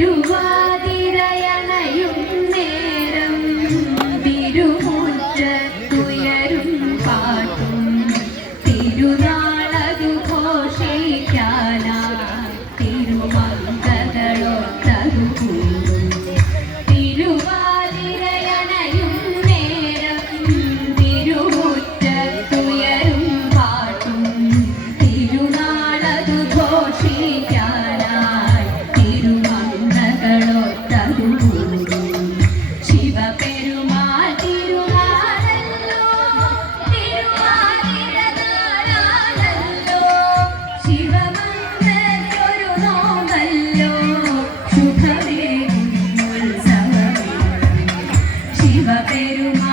you. Sivaperumal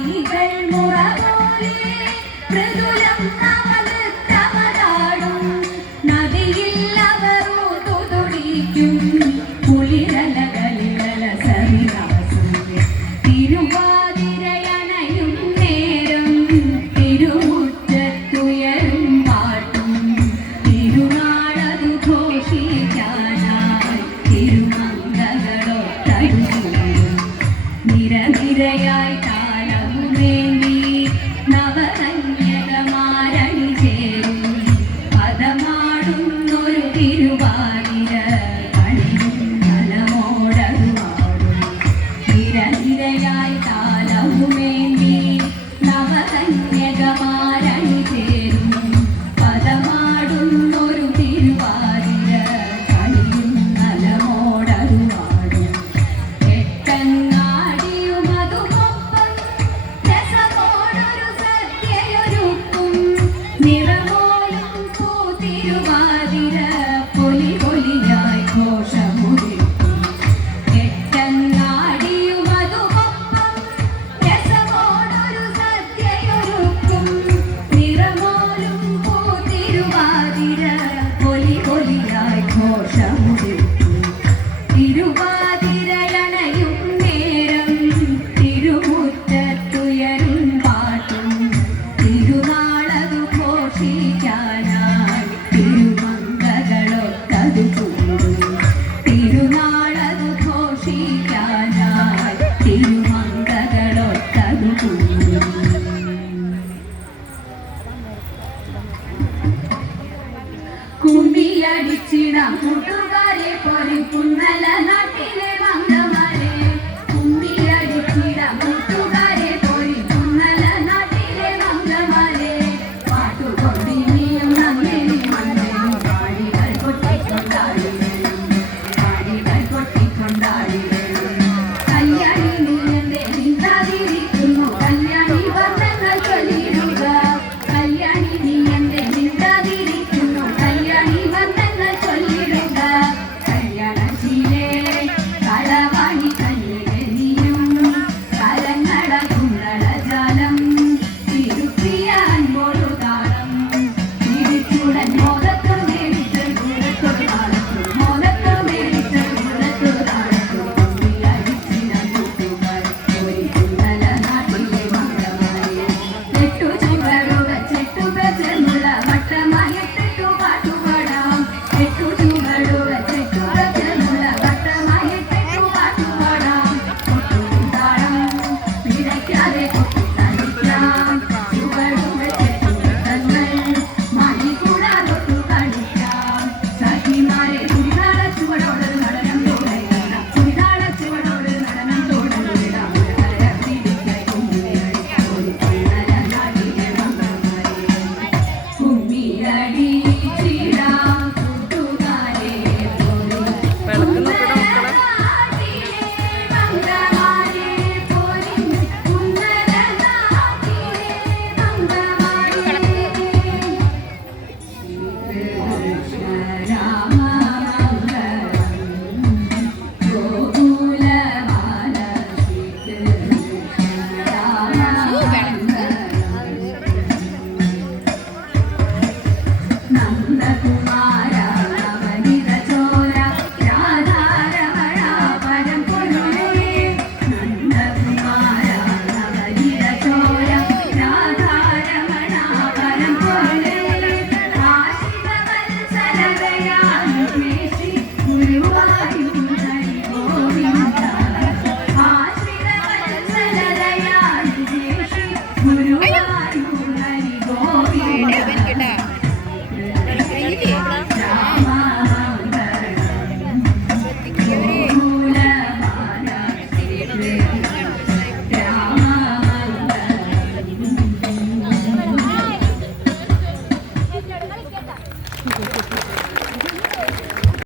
മദഗാമിനികൾ മുറ പോലെ മൃദുലം നവനൃത്തമലാടും Bye.